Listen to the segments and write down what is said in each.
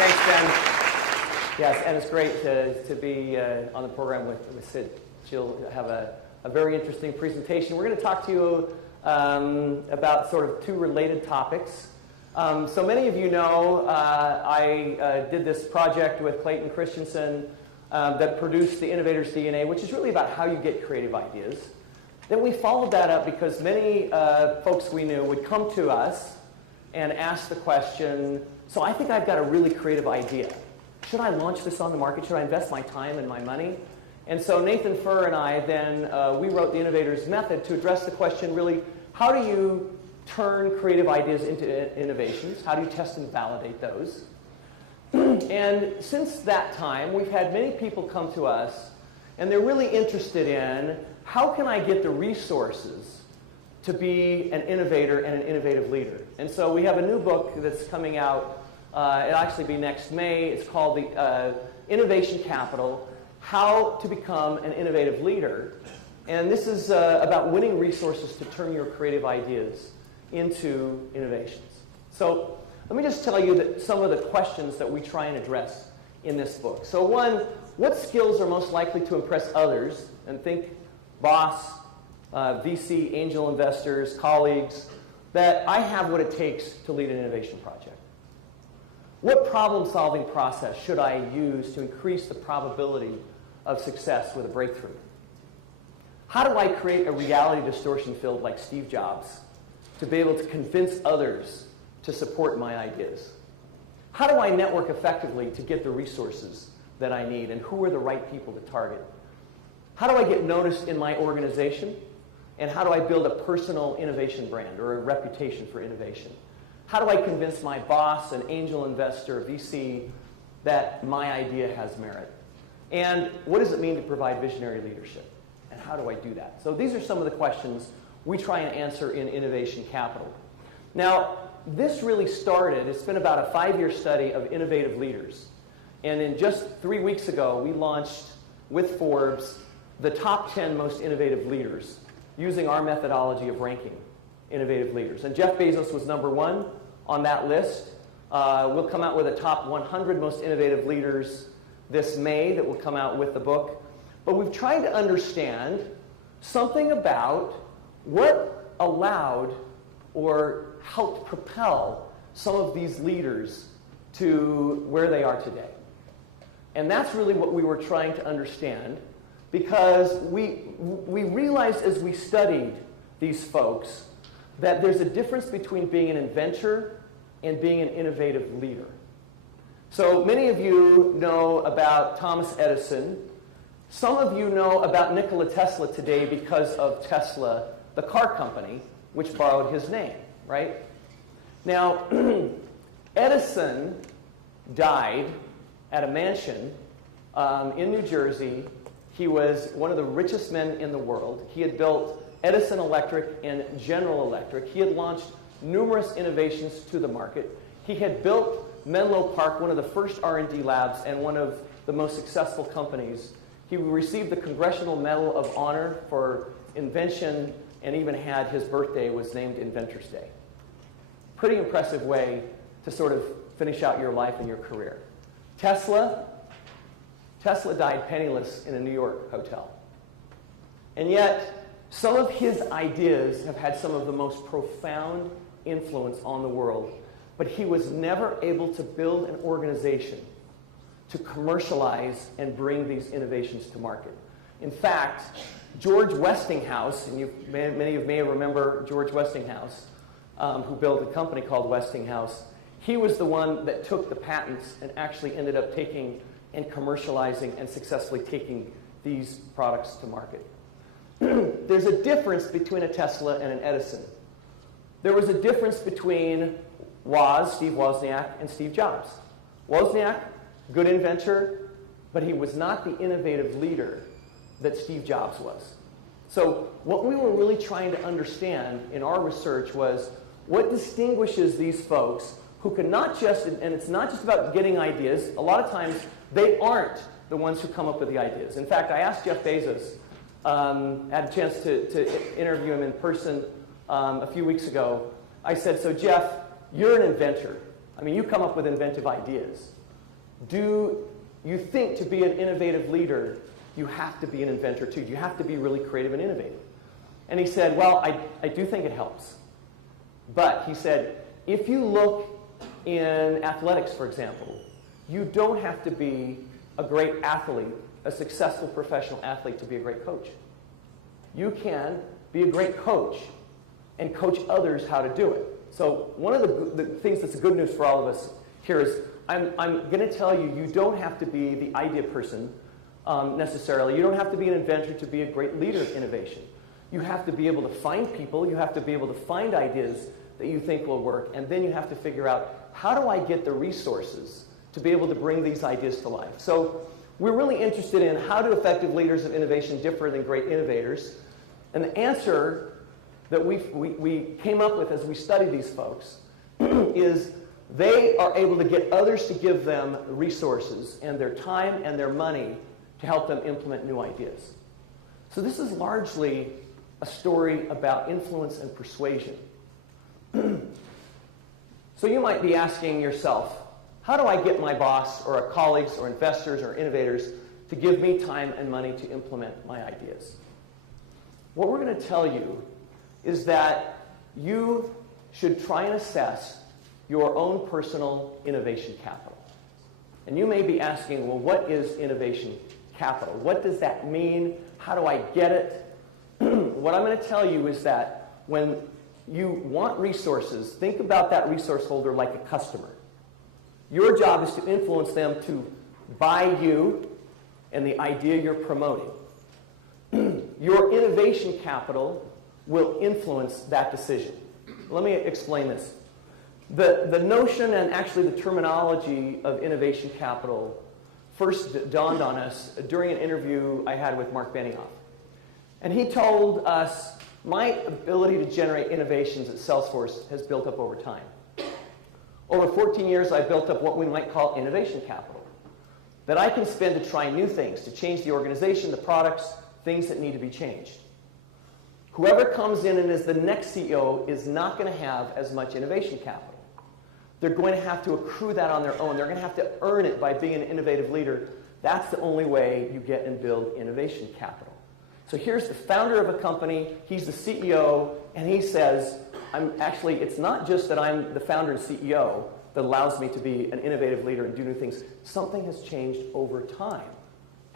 Thanks, Ben. Yes, and it's great to be on the program with Sid. She'll have a very interesting presentation. We're going to talk to you about sort of two related topics. So many of you know I did this project with Clayton Christensen that produced the Innovator's DNA, which is really about how you get creative ideas. Then we followed that up because many folks we knew would come to us and ask the question, so I think I've got a really creative idea. Should I launch this on the market? Should I invest my time and my money? And so Nathan Furr and I then, we wrote the Innovator's Method to address the question really, how do you turn creative ideas into innovations? How do you test and validate those? And since that time, we've had many people come to us, and they're really interested in how can I get the resources to be an innovator and an innovative leader. And so we have a new book that's coming out. It'll actually be next May. It's called the Innovation Capital, How to Become an Innovative Leader. And this is about winning resources to turn your creative ideas into innovations. So let me just tell you that some of the questions that we try and address in this book. So one, what skills are most likely to impress others? And think boss, VC, angel investors, colleagues, that I have what it takes to lead an innovation project. What problem-solving process should I use to increase the probability of success with a breakthrough? How do I create a reality distortion field like Steve Jobs to be able to convince others to support my ideas? How do I network effectively to get the resources that I need, and who are the right people to target? How do I get noticed in my organization? And how do I build a personal innovation brand or a reputation for innovation? How do I convince my boss, an angel investor, VC, that my idea has merit? And what does it mean to provide visionary leadership? And how do I do that? So these are some of the questions we try and answer in Innovation Capital. Now, this really started, it's been about a 5-year study of innovative leaders. And in just 3 weeks ago, we launched with Forbes the top 10 most innovative leaders using our methodology of ranking innovative leaders. And Jeff Bezos was #1 on that list. We'll come out with a top 100 most innovative leaders this May that will come out with the book. But we've tried to understand something about what allowed or helped propel some of these leaders to where they are today. And that's really what we were trying to understand, because we realized as we studied these folks that there's a difference between being an inventor and being an innovative leader. So many of you know about Thomas Edison. Some of you know about Nikola Tesla today because of Tesla, the car company, which borrowed his name, right? Now, Edison died at a mansion in New Jersey. He was one of the richest men in the world. He had built Edison Electric and General Electric. He had launched numerous innovations to the market. He had built Menlo Park, one of the first R&D labs and one of the most successful companies. He received the Congressional Medal of Honor for invention, and even had his birthday was named Inventor's Day. Pretty impressive way to sort of finish out your life and your career. Tesla died penniless in a New York hotel. And yet, some of his ideas have had some of the most profound influence on the world, but he was never able to build an organization to commercialize and bring these innovations to market. In fact, George Westinghouse, and many of you may remember George Westinghouse, who built a company called Westinghouse, he was the one that took the patents and actually ended up taking and commercializing and successfully taking these products to market. There's a difference between a Tesla and an Edison. There was a difference between Steve Wozniak, and Steve Jobs. Wozniak, good inventor, but he was not the innovative leader that Steve Jobs was. So what we were really trying to understand in our research was what distinguishes these folks who can not just, and it's not just about getting ideas, a lot of times they aren't the ones who come up with the ideas. In fact, I asked Jeff Bezos, had a chance to interview him in person a few weeks ago. I said, so Jeff, you're an inventor. I mean, you come up with inventive ideas. do you think to be an innovative leader, you have to be an inventor too? You have to be really creative and innovative. And he said, well, I do think it helps. But he said, if you look in athletics, for example, you don't have to be a great athlete, a successful professional athlete to be a great coach. You can be a great coach and coach others how to do it. So one of the things that's good news for all of us here is I'm going to tell you, you don't have to be the idea person necessarily. You don't have to be an inventor to be a great leader of innovation. You have to be able to find people. You have to be able to find ideas that you think will work. And then you have to figure out, how do I get the resources to be able to bring these ideas to life? So we're really interested in how do effective leaders of innovation differ than great innovators? And the answer that we came up with as we studied these folks is they are able to get others to give them resources and their time and their money to help them implement new ideas. So this is largely a story about influence and persuasion. So you might be asking yourself, how do I get my boss or our colleagues or investors or innovators to give me time and money to implement my ideas? What we're going to tell you is that you should try and assess your own personal innovation capital. And you may be asking, well, what is innovation capital? What does that mean? How do I get it? What I'm going to tell you is that when you want resources, think about that resource holder like a customer. Your job is to influence them to buy you and the idea you're promoting. Your innovation capital will influence that decision. Let me explain this. The notion and actually the terminology of innovation capital first dawned on us during an interview I had with Marc Benioff. And he told us, my ability to generate innovations at Salesforce has built up over time. Over 14 years, I've built up what we might call innovation capital, that I can spend to try new things, to change the organization, the products, things that need to be changed. Whoever comes in and is the next CEO is not going to have as much innovation capital. They're going to have to accrue that on their own. They're going to have to earn it by being an innovative leader. That's the only way you get and build innovation capital. So here's the founder of a company. He's the CEO, and he says, it's not just that I'm the founder and CEO that allows me to be an innovative leader and do new things. Something has changed over time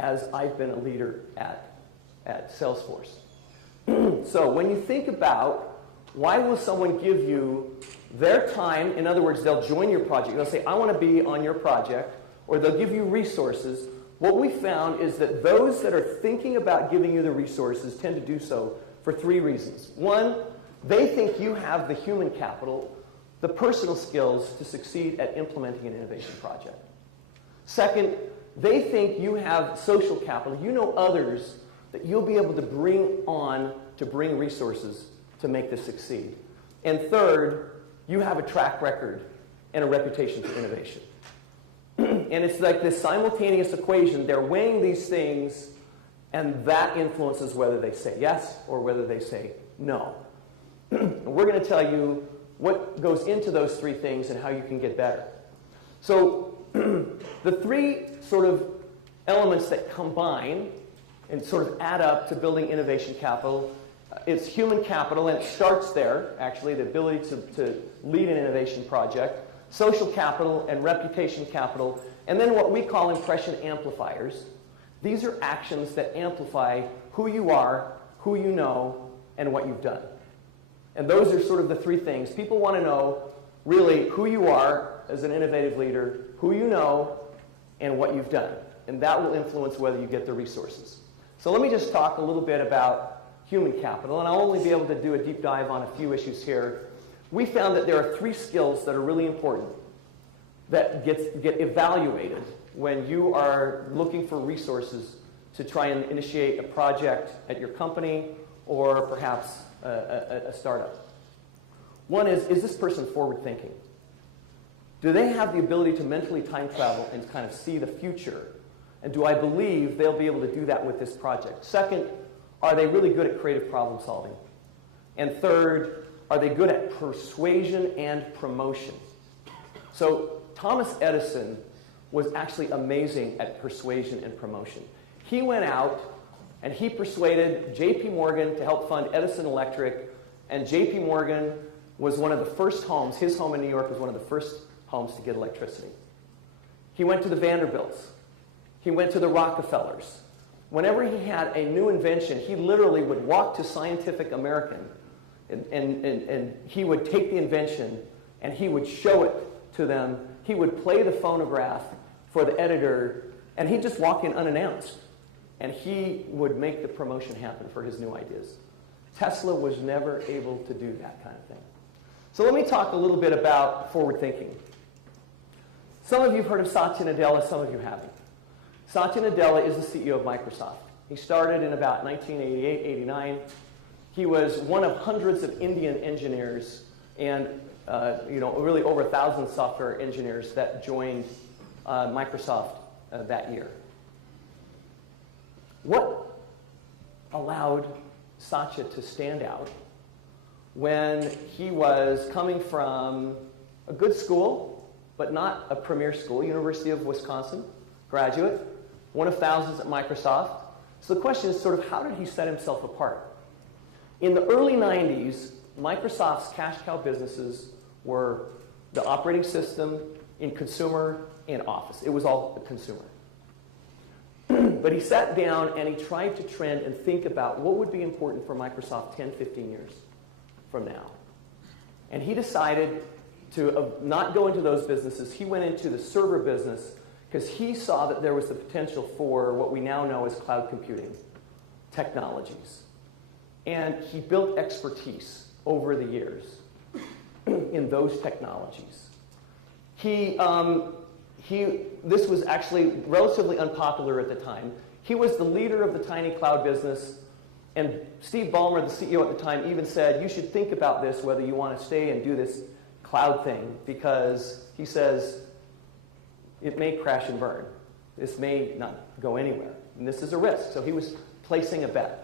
as I've been a leader at Salesforce. So when you think about why will someone give you their time, in other words, they'll join your project. They'll say, I want to be on your project, or they'll give you resources. What we found is that those that are thinking about giving you the resources tend to do so for three reasons. One, they think you have the human capital, the personal skills to succeed at implementing an innovation project. Second, they think you have social capital. You know others that you'll be able to bring on to bring resources to make this succeed. And third, you have a track record and a reputation for innovation. And it's like this simultaneous equation. They're weighing these things, and that influences whether they say yes or whether they say no. We're going to tell you what goes into those three things and how you can get better. So the three sort of elements that combine and sort of add up to building innovation capital, it's human capital, and it starts there, actually, the ability to lead an innovation project, social capital and reputation capital, and then what we call impression amplifiers. These are actions that amplify who you are, who you know, and what you've done. And those are sort of the three things. People want to know, really, who you are as an innovative leader, who you know, and what you've done. And that will influence whether you get the resources. So let me just talk a little bit about human capital, and I'll only be able to do a deep dive on a few issues here. We found that there are three skills that are really important that get evaluated when you are looking for resources to try and initiate a project at your company or perhaps a startup. One is this person forward-thinking? Do they have the ability to mentally time travel and kind of see the future? And do I believe they'll be able to do that with this project? Second, are they really good at creative problem solving? And third, are they good at persuasion and promotion? So Thomas Edison was actually amazing at persuasion and promotion. He went out and he persuaded J.P. Morgan to help fund Edison Electric, and J.P. Morgan was one of the first homes, his home in New York was one of the first homes to get electricity. He went to the Vanderbilts. He went to the Rockefellers. Whenever he had a new invention, he literally would walk to Scientific American and he would take the invention and he would show it to them. He would play the phonograph for the editor, and he'd just walk in unannounced. And he would make the promotion happen for his new ideas. Tesla was never able to do that kind of thing. So let me talk a little bit about forward thinking. Some of you have heard of Satya Nadella, some of you haven't. Satya Nadella is the CEO of Microsoft. He started in about 1988, 89. He was one of hundreds of Indian engineers and really over 1,000 software engineers that joined Microsoft that year. What allowed Satya to stand out when he was coming from a good school, but not a premier school, University of Wisconsin, graduate, one of thousands at Microsoft. So the question is sort of how did he set himself apart? In the early 90s, Microsoft's cash cow businesses were the operating system in consumer and office. It was all the consumer. But he sat down and he tried to trend and think about what would be important for Microsoft 10, 15 years from now. And he decided to not go into those businesses. He went into the server business because he saw that there was the potential for what we now know as cloud computing technologies. And he built expertise over the years in those technologies. This was actually relatively unpopular at the time. He was the leader of the tiny cloud business, and Steve Ballmer, the CEO at the time, even said, you should think about this, whether you want to stay and do this cloud thing, because he says, it may crash and burn. This may not go anywhere, and this is a risk. So he was placing a bet.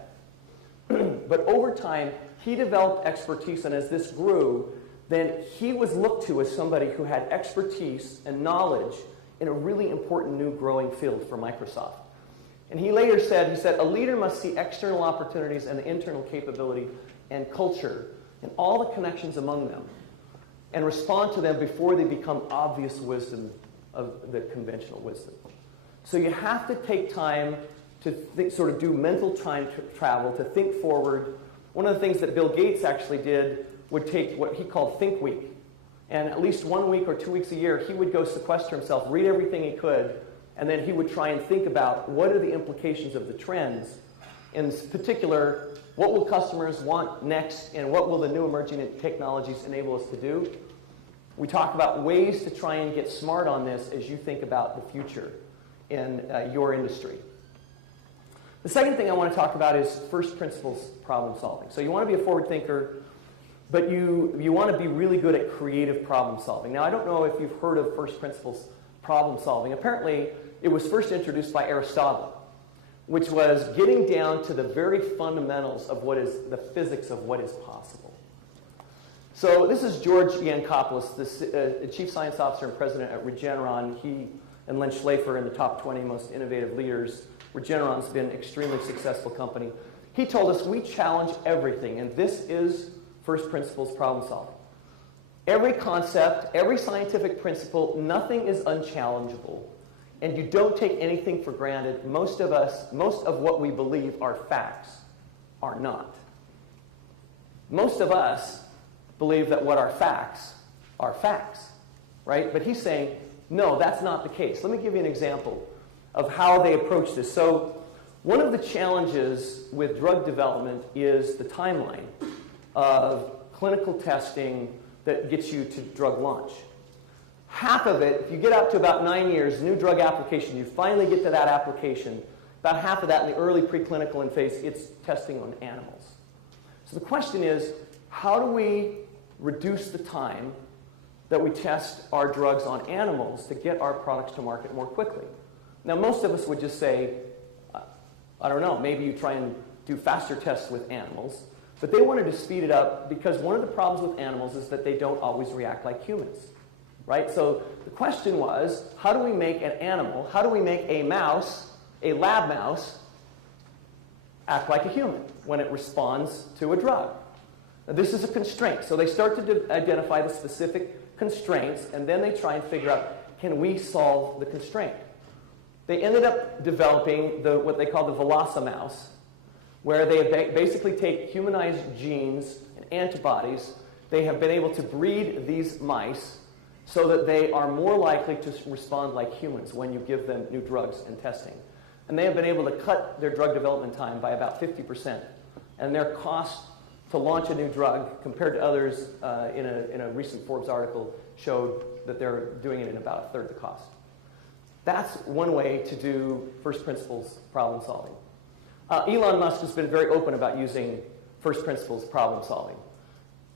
But over time, he developed expertise, and as this grew, then he was looked to as somebody who had expertise and knowledge in a really important new growing field for Microsoft. And he later said, a leader must see external opportunities and the internal capability and culture and all the connections among them and respond to them before they become obvious wisdom of the conventional wisdom. So you have to take time to sort of do mental time travel, to think forward. One of the things that Bill Gates actually did would take what he called Think Week. And at least 1 week or 2 weeks a year, he would go sequester himself, read everything he could, and then he would try and think about what are the implications of the trends. In particular, what will customers want next, and what will the new emerging technologies enable us to do? We talk about ways to try and get smart on this as you think about the future in your industry. The second thing I want to talk about is first principles problem solving. So you want to be a forward thinker, but you want to be really good at creative problem solving. Now, I don't know if you've heard of first principles problem solving. Apparently, it was first introduced by Aristotle, which was getting down to the very fundamentals of what is the physics of what is possible. So this is George Yancopoulos, the Chief Science Officer and President at Regeneron. He and Len Schlafer in the top 20 most innovative leaders. Regeneron's been an extremely successful company. He told us we challenge everything, and this is first principles problem solving. Every concept, every scientific principle, nothing is unchallengeable, and you don't take anything for granted. Most of what we believe are facts are not. Most of us believe that what are facts, right? But he's saying, no, that's not the case. Let me give you an example of how they approach this. So one of the challenges with drug development is the timeline of clinical testing that gets you to drug launch. Half of it, if you get up to about 9 years, new drug application, you finally get to that application, about half of that in the early preclinical and phase, it's testing on animals. So the question is, how do we reduce the time that we test our drugs on animals to get our products to market more quickly? Now, most of us would just say, I don't know, maybe you try and do faster tests with animals. But they wanted to speed it up because one of the problems with animals is that they don't always react like humans. right? So the question was, how do we make an animal, how do we make a mouse, a lab mouse, act like a human when it responds to a drug? Now, this is a constraint. So they start to identify the specific constraints, and then they try and figure out, can we solve the constraint? They ended up developing what they call the Velosa mouse, where they basically take humanized genes and antibodies. They have been able to breed these mice so that they are more likely to respond like humans when you give them new drugs and testing. And they have been able to cut their drug development time by about 50%. And their cost to launch a new drug compared to others in a recent Forbes article showed that they're doing it in about a third the cost. That's one way to do first principles problem solving. Elon Musk has been very open about using first principles problem solving.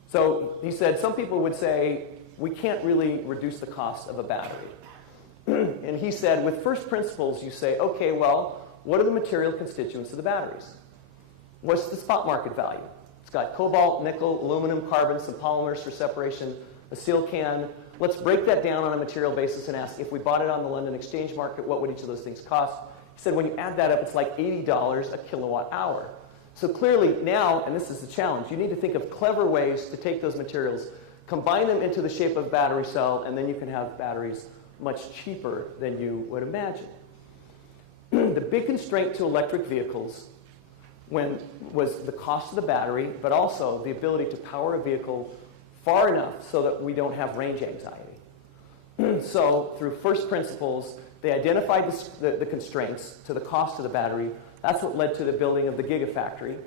So he said, some people would say, we can't really reduce the cost of a battery. And he said, with first principles, you say, okay, well, what are the material constituents of the batteries? What's the spot market value? It's got cobalt, nickel, aluminum, carbon, some polymers for separation, a seal can. Let's break that down on a material basis and ask, if we bought it on the London Exchange Market, what would each of those things cost? He said, when you add that up, it's like $80 a kilowatt hour. So clearly now, and this is the challenge, you need to think of clever ways to take those materials, combine them into the shape of a battery cell, and then you can have batteries much cheaper than you would imagine. The big constraint to electric vehicles was the cost of the battery, but also the ability to power a vehicle far enough so that we don't have range anxiety. So through first principles, they identified the constraints to the cost of the battery. That's what led to the building of the Gigafactory.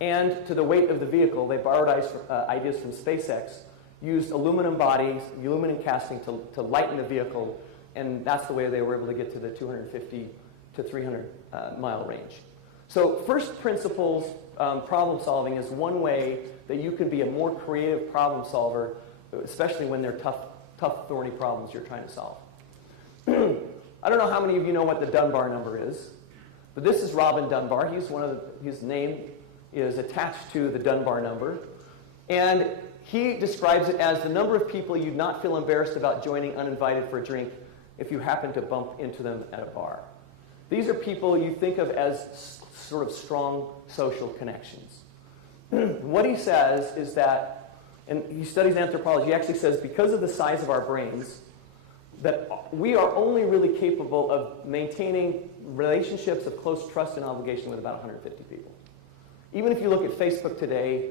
And to the weight of the vehicle, they borrowed ideas from SpaceX, used aluminum bodies, aluminum casting to lighten the vehicle, and that's the way they were able to get to the 250 to 300 mile range. So first principles problem solving is one way that you can be a more creative problem solver, especially when they're tough, thorny problems you're trying to solve. I don't know how many of you know what the Dunbar number is, but this is Robin Dunbar. His name is attached to the Dunbar number, and he describes it as the number of people you'd not feel embarrassed about joining uninvited for a drink if you happen to bump into them at a bar. These are people you think of as sort of strong social connections. What he says is that, and he studies anthropology, he actually says because of the size of our brains, that we are only really capable of maintaining relationships of close trust and obligation with about 150 people. Even if you look at Facebook today,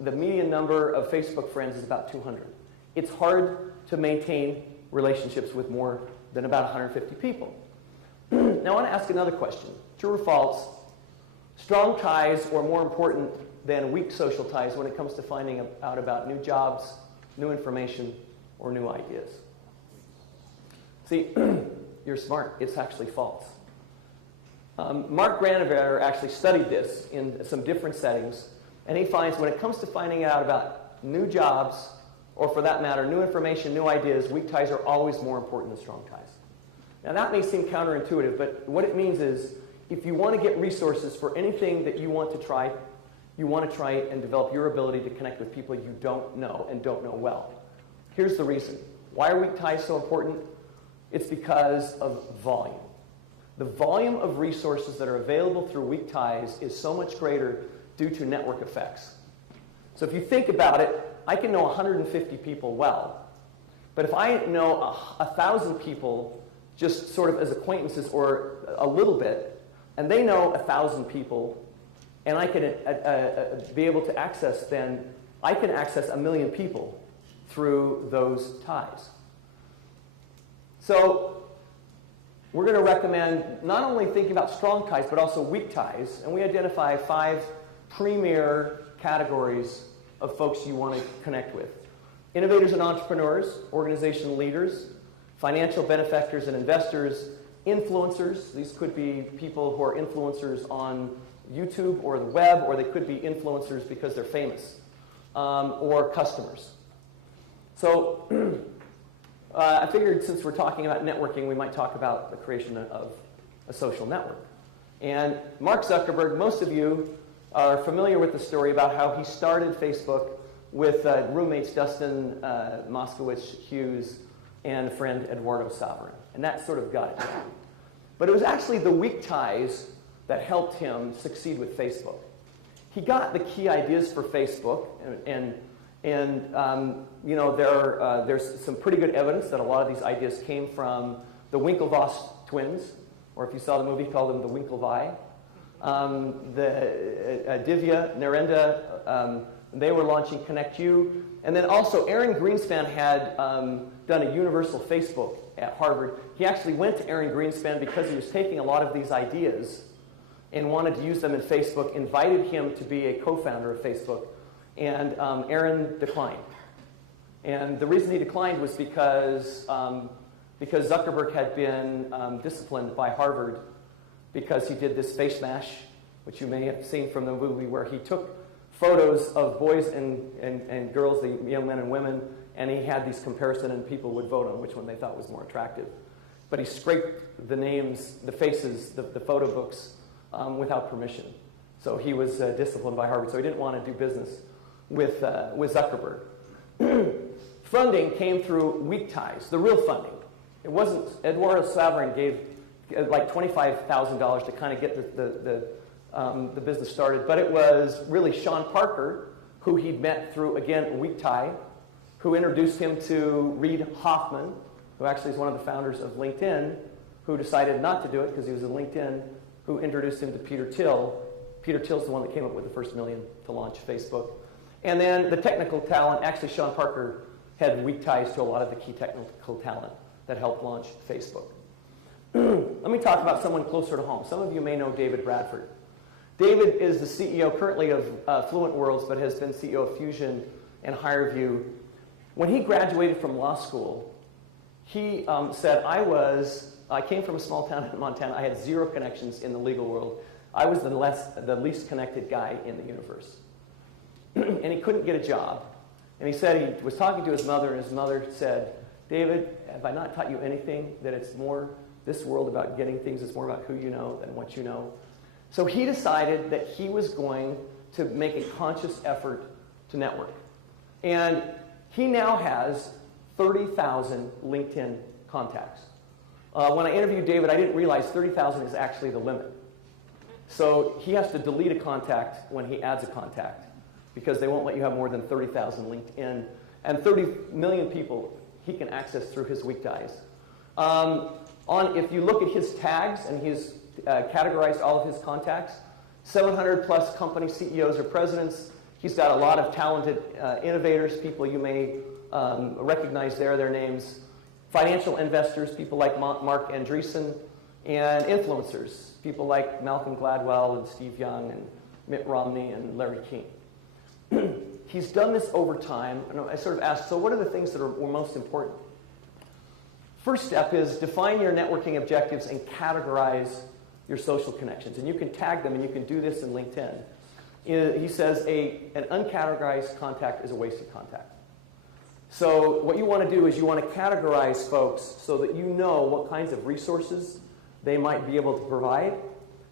the median number of Facebook friends is about 200. It's hard to maintain relationships with more than about 150 people. Now I want to ask another question. True or false? Strong ties are more important than weak social ties when it comes to finding out about new jobs, new information, or new ideas. See, you're smart. It's actually false. Marc Andreessen actually studied this in some different settings, and he finds when it comes to finding out about new jobs, or for that matter, new information, new ideas, weak ties are always more important than strong ties. Now that may seem counterintuitive, but what it means is if you want to get resources for anything that you want to try and develop your ability to connect with people you don't know and don't know well. Here's the reason. Why are weak ties so important? It's because of volume. The volume of resources that are available through weak ties is so much greater due to network effects. So if you think about it, I can know 150 people well, but if I know 1,000 people just sort of as acquaintances or a little bit, and they know 1,000 people, and I can be able to access then, I can access 1 million people through those ties. So we're going to recommend not only thinking about strong ties, but also weak ties, and we identify 5 premier categories of folks you want to connect with. Innovators and entrepreneurs, organizational leaders, financial benefactors and investors, influencers. These could be people who are influencers on YouTube or the web, or they could be influencers because they're famous, or customers. So I figured since we're talking about networking, we might talk about the creation of a social network. And Mark Zuckerberg, most of you are familiar with the story about how he started Facebook with roommates Dustin Moskowitz, Hughes, and friend Eduardo Saverin. And that sort of got it down. But it was actually the weak ties that helped him succeed with Facebook. He got the key ideas for Facebook, and there's some pretty good evidence that a lot of these ideas came from the Winklevoss twins, or if you saw the movie, called them the Winklevi. Divya, Narendra, they were launching ConnectU. And then also Aaron Greenspan had done a universal Facebook at Harvard. He actually went to Aaron Greenspan because he was taking a lot of these ideas and wanted to use them in Facebook, invited him to be a co-founder of Facebook, and Aaron declined. And the reason he declined was because Zuckerberg had been disciplined by Harvard because he did this face mash, which you may have seen from the movie, where he took photos of boys and girls, the young men and women, and he had these comparison, and people would vote on which one they thought was more attractive. But he scraped the names, the faces, the photo books without permission. So he was disciplined by Harvard, so he didn't want to do business with Zuckerberg. Funding came through weak ties, the real funding. It wasn't, Eduardo Saverin gave like $25,000 to kind of get the business started, but it was really Sean Parker, who he'd met through, again, a weak tie, who introduced him to Reid Hoffman, who actually is one of the founders of LinkedIn, who decided not to do it because he was in LinkedIn, who introduced him to Peter Thiel. Peter Thiel's the one that came up with the first million to launch Facebook. And then the technical talent, actually Sean Parker had weak ties to a lot of the key technical talent that helped launch Facebook. Let me talk about someone closer to home. Some of you may know David Bradford. David is the CEO currently of Fluent Worlds, but has been CEO of Fusion and HireVue. When he graduated from law school, he said, I came from a small town in Montana. I had zero connections in the legal world. I was the least connected guy in the universe. And he couldn't get a job. And he said he was talking to his mother, and his mother said, David, have I not taught you anything? That it's more, this world about getting things is more about who you know than what you know. So he decided that he was going to make a conscious effort to network. And he now has 30,000 LinkedIn contacts. When I interviewed David, I didn't realize 30,000 is actually the limit. So he has to delete a contact when he adds a contact, because they won't let you have more than 30,000 LinkedIn. And 30 million people he can access through his weak ties. If you look at his tags, and he's categorized all of his contacts, 700 plus company CEOs or presidents. He's got a lot of talented innovators, people you may recognize there, their names. Financial investors, people like Marc Andreessen, and influencers, people like Malcolm Gladwell and Steve Young and Mitt Romney and Larry King. He's done this over time, and I sort of asked, so what are the things that were most important? First step is define your networking objectives and categorize your social connections. And you can tag them, and you can do this in LinkedIn. He says an uncategorized contact is a wasted contact. So what you want to do is you want to categorize folks so that you know what kinds of resources they might be able to provide,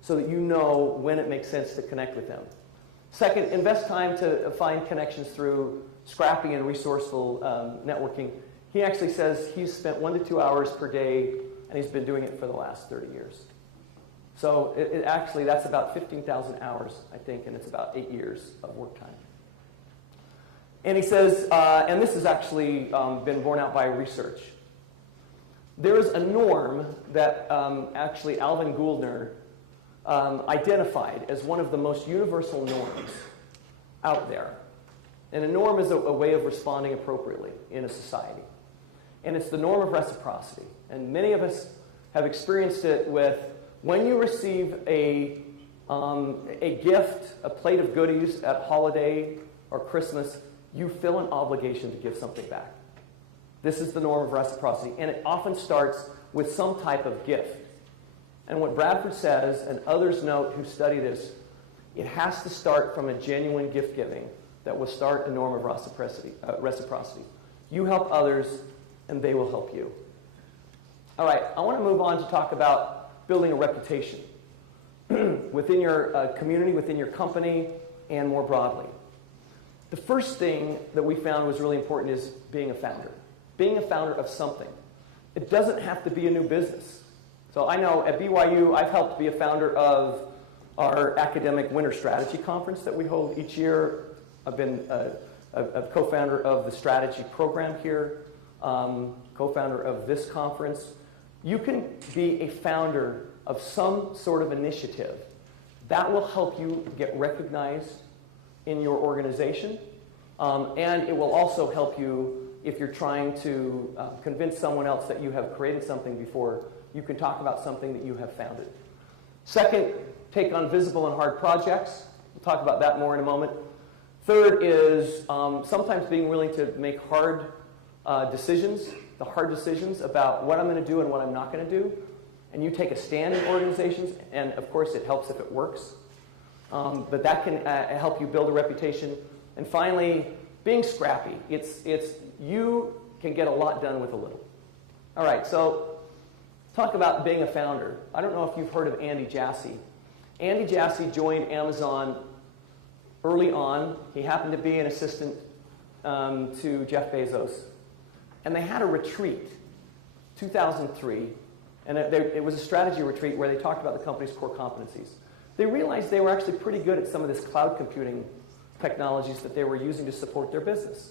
so that you know when it makes sense to connect with them. Second, invest time to find connections through scrappy and resourceful networking. He actually says he's spent 1 to 2 hours per day, and he's been doing it for the last 30 years. So actually, that's about 15,000 hours, I think, and it's about 8 years of work time. And he says, and this has actually been borne out by research, there is a norm that actually Alvin Gouldner identified as one of the most universal norms out there. And a norm is a way of responding appropriately in a society. And it's the norm of reciprocity. And many of us have experienced it with when you receive a gift, a plate of goodies at holiday or Christmas, you feel an obligation to give something back. This is the norm of reciprocity. And it often starts with some type of gift. And what Bradford says, and others note who study this, it has to start from a genuine gift giving that will start a norm of reciprocity. You help others, and they will help you. All right, I want to move on to talk about building a reputation within your community, within your company, and more broadly. The first thing that we found was really important is being a founder. Being a founder of something. It doesn't have to be a new business. So I know at BYU, I've helped be a founder of our academic winter strategy conference that we hold each year. I've been a co-founder of the strategy program here, co-founder of this conference. You can be a founder of some sort of initiative that will help you get recognized in your organization, and it will also help you if you're trying to convince someone else that you have created something before. You can talk about something that you have founded. Second, take on visible and hard projects. We'll talk about that more in a moment. Third is sometimes being willing to make hard decisions, the hard decisions about what I'm going to do and what I'm not going to do. And you take a stand in organizations, and of course it helps if it works. But that can help you build a reputation. And finally, being scrappy. It's you can get a lot done with a little. All right, so talk about being a founder. I don't know if you've heard of Andy Jassy. Andy Jassy joined Amazon early on. He happened to be an assistant to Jeff Bezos. And they had a retreat, 2003, and it was a strategy retreat where they talked about the company's core competencies. They realized they were actually pretty good at some of this cloud computing technologies that they were using to support their business.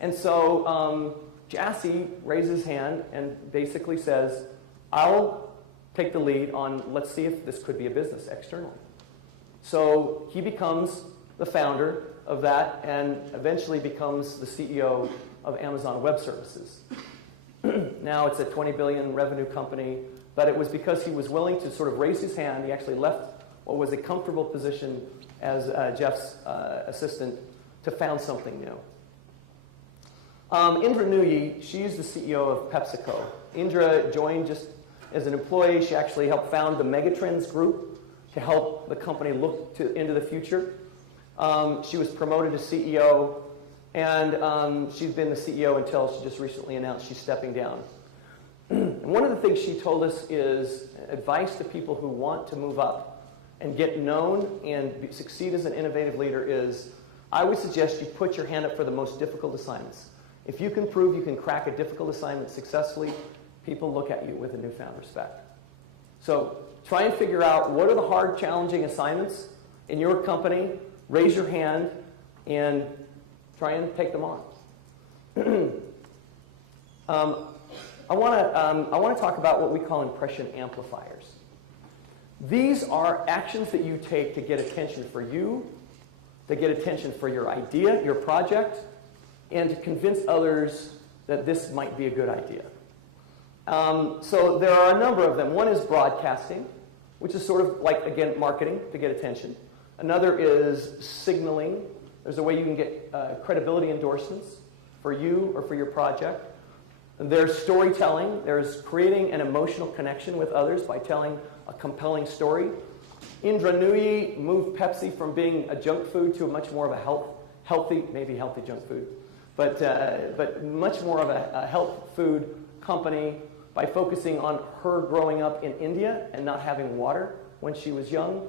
And so Jassy raises his hand and basically says, I'll take the lead on, let's see if this could be a business externally. So he becomes the founder of that and eventually becomes the CEO of Amazon Web Services. Now it's a $20 billion revenue company, but it was because he was willing to sort of raise his hand. He actually left what was a comfortable position as Jeff's assistant to found something new. Indra Nooyi, she's the CEO of PepsiCo. Indra joined just as an employee. She actually helped found the Megatrends group to help the company look into the future. She was promoted to CEO, and she's been the CEO until she just recently announced she's stepping down. And one of the things she told us is advice to people who want to move up and get known and succeed as an innovative leader is, I would suggest you put your hand up for the most difficult assignments. If you can prove you can crack a difficult assignment successfully, people look at you with a newfound respect. So try and figure out what are the hard, challenging assignments in your company, raise your hand, and try and take them on. I want to talk about what we call impression amplifiers. These are actions that you take to get attention for you, to get attention for your idea, your project, and to convince others that this might be a good idea. So there are a number of them. One is broadcasting, which is sort of like, again, marketing to get attention. Another is signaling. There's a way you can get credibility endorsements for you or for your project. And there's storytelling. There's creating an emotional connection with others by telling a compelling story. Indra Nooyi moved Pepsi from being a junk food to a much more of a healthy, maybe healthy junk food, but much more of a health food company by focusing on her growing up in India and not having water when she was young,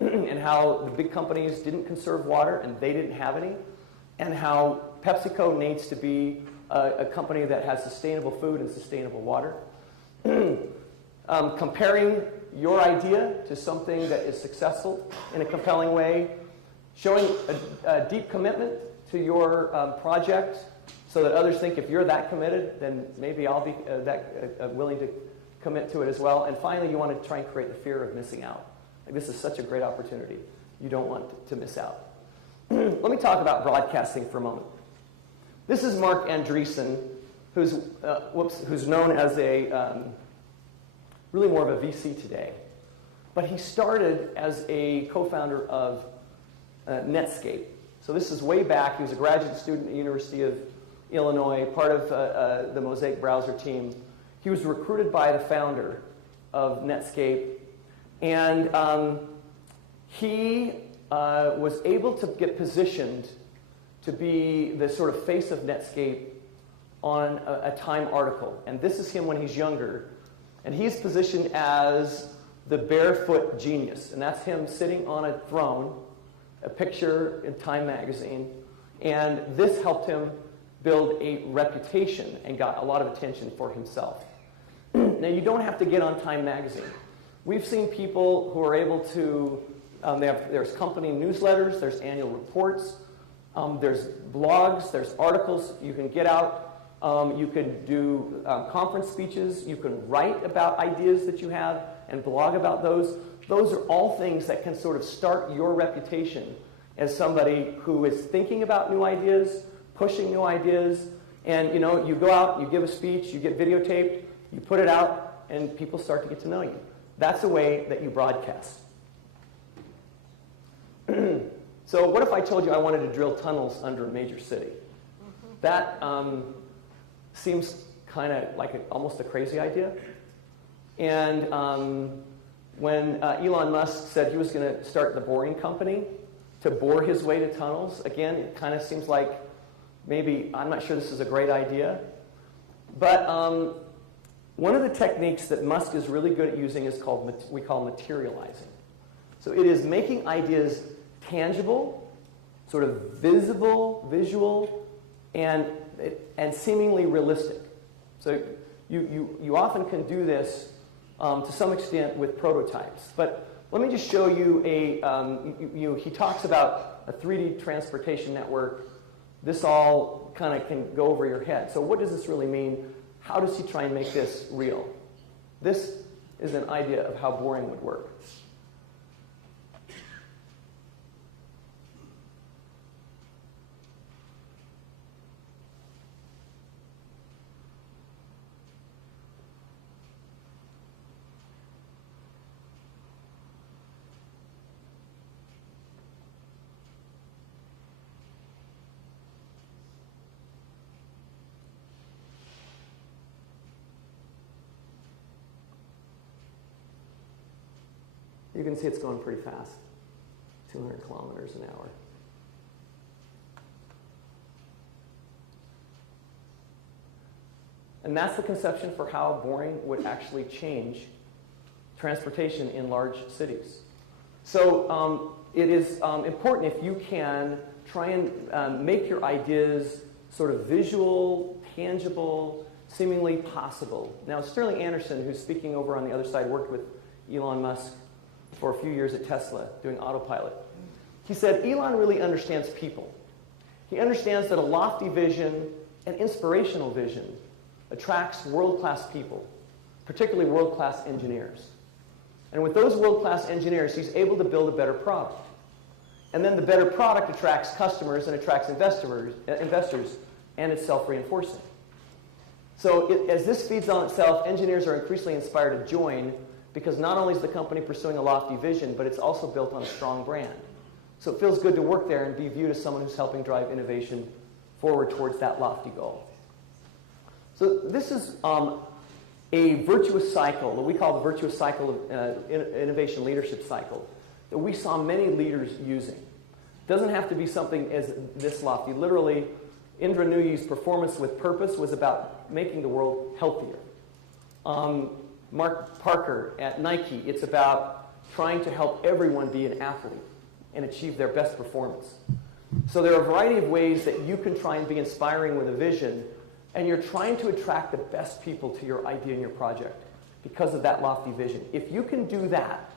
and how the big companies didn't conserve water and they didn't have any, and how PepsiCo needs to be a company that has sustainable food and sustainable water. Comparing your idea to something that is successful in a compelling way, showing a deep commitment to your project so that others think if you're that committed, then maybe I'll be willing to commit to it as well. And finally, you want to try and create the fear of missing out. Like, this is such a great opportunity. You don't want to miss out. Let me talk about broadcasting for a moment. This is Marc Andreessen, who's known as a really more of a VC today. But he started as a co-founder of Netscape. So this is way back. He was a graduate student at the University of Illinois, part of the Mosaic browser team. He was recruited by the founder of Netscape, and he was able to get positioned to be the sort of face of Netscape on a Time article. And this is him when he's younger. And he's positioned as the barefoot genius. And that's him sitting on a throne, a picture in Time magazine. And this helped him build a reputation and got a lot of attention for himself. Now, you don't have to get on Time magazine. We've seen people who are able to, there's company newsletters, there's annual reports, there's blogs, there's articles you can get out. You can do conference speeches. You can write about ideas that you have and blog about those. Those are all things that can sort of start your reputation as somebody who is thinking about new ideas, pushing new ideas, and you go out, you give a speech, you get videotaped, you put it out, and people start to get to know you. That's a way that you broadcast. So what if I told you I wanted to drill tunnels under a major city? That seems kind of like almost a crazy idea. And when Elon Musk said he was going to start the boring company to bore his way to tunnels, again, it kind of seems like maybe, I'm not sure this is a great idea. But one of the techniques that Musk is really good at using is we call materializing. So it is making ideas tangible, sort of visible, visual, and seemingly realistic. So you often can do this to some extent with prototypes. But let me just show you he talks about a 3D transportation network. This all kind of can go over your head. So what does this really mean? How does he try and make this real? This is an idea of how boring would work. You can see it's going pretty fast, 200 kilometers an hour. And that's the conception for how boring would actually change transportation in large cities. So it is important if you can try and make your ideas sort of visual, tangible, seemingly possible. Now, Sterling Anderson, who's speaking over on the other side, worked with Elon Musk for a few years at Tesla doing autopilot. He said, Elon really understands people. He understands that a lofty vision and inspirational vision attracts world-class people, particularly world-class engineers. And with those world-class engineers, he's able to build a better product. And then the better product attracts customers and attracts investors, and it's self-reinforcing. So as this feeds on itself, engineers are increasingly inspired to join, because not only is the company pursuing a lofty vision, but it's also built on a strong brand. So it feels good to work there and be viewed as someone who's helping drive innovation forward towards that lofty goal. So this is a virtuous cycle that we call the virtuous cycle of innovation leadership cycle that we saw many leaders using. It doesn't have to be something as this lofty. Literally, Indra Nooyi's Performance with Purpose was about making the world healthier. Mark Parker at Nike, it's about trying to help everyone be an athlete and achieve their best performance. So there are a variety of ways that you can try and be inspiring with a vision, and you're trying to attract the best people to your idea and your project because of that lofty vision. If you can do that,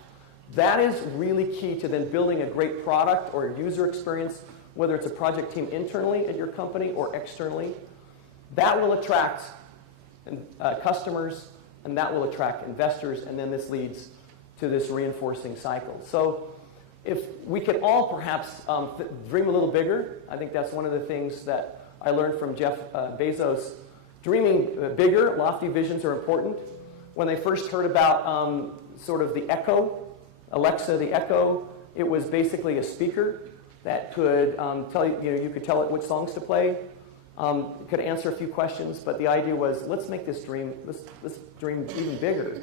that is really key to then building a great product or user experience, whether it's a project team internally at your company or externally. That will attract customers, and that will attract investors, and then this leads to this reinforcing cycle. So if we could all perhaps dream a little bigger, I think that's one of the things that I learned from Jeff Bezos. Dreaming bigger, lofty visions are important. When they first heard about sort of the Echo, Alexa the Echo, it was basically a speaker that could tell you, you could tell it which songs to play. It could answer a few questions, but the idea was, let's make this dream, let's dream even bigger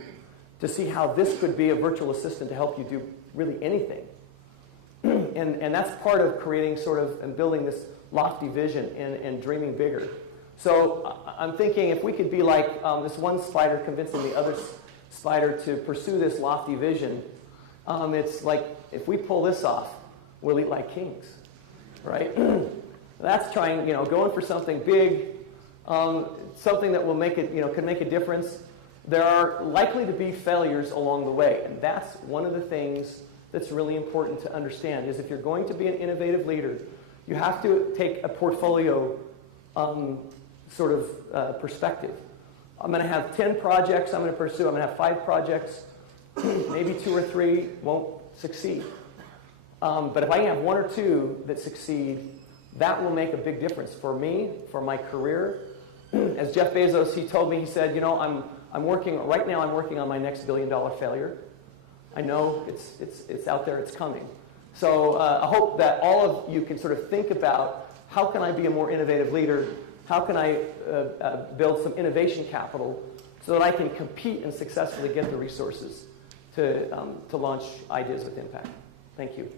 to see how this could be a virtual assistant to help you do really anything. And that's part of creating sort of and building this lofty vision and dreaming bigger. So I'm thinking if we could be like this one spider convincing the other spider to pursue this lofty vision, it's like if we pull this off, we'll eat like kings, right? That's trying, going for something big, something that will make it, could make a difference. there are likely to be failures along the way, and that's one of the things that's really important to understand, is if you're going to be an innovative leader, you have to take a portfolio sort of perspective. I'm going to have 10 projects I'm going to pursue. I'm going to have 5 projects. Maybe 2 or 3 won't succeed. But if I have 1 or 2 that succeed, that will make a big difference for me, for my career. As Jeff Bezos, he told me, he said, you know, right now I'm working on my next $1 billion failure. I know it's out there, it's coming. So I hope that all of you can sort of think about, how can I be a more innovative leader? How can I build some innovation capital so that I can compete and successfully get the resources to launch ideas with impact? Thank you.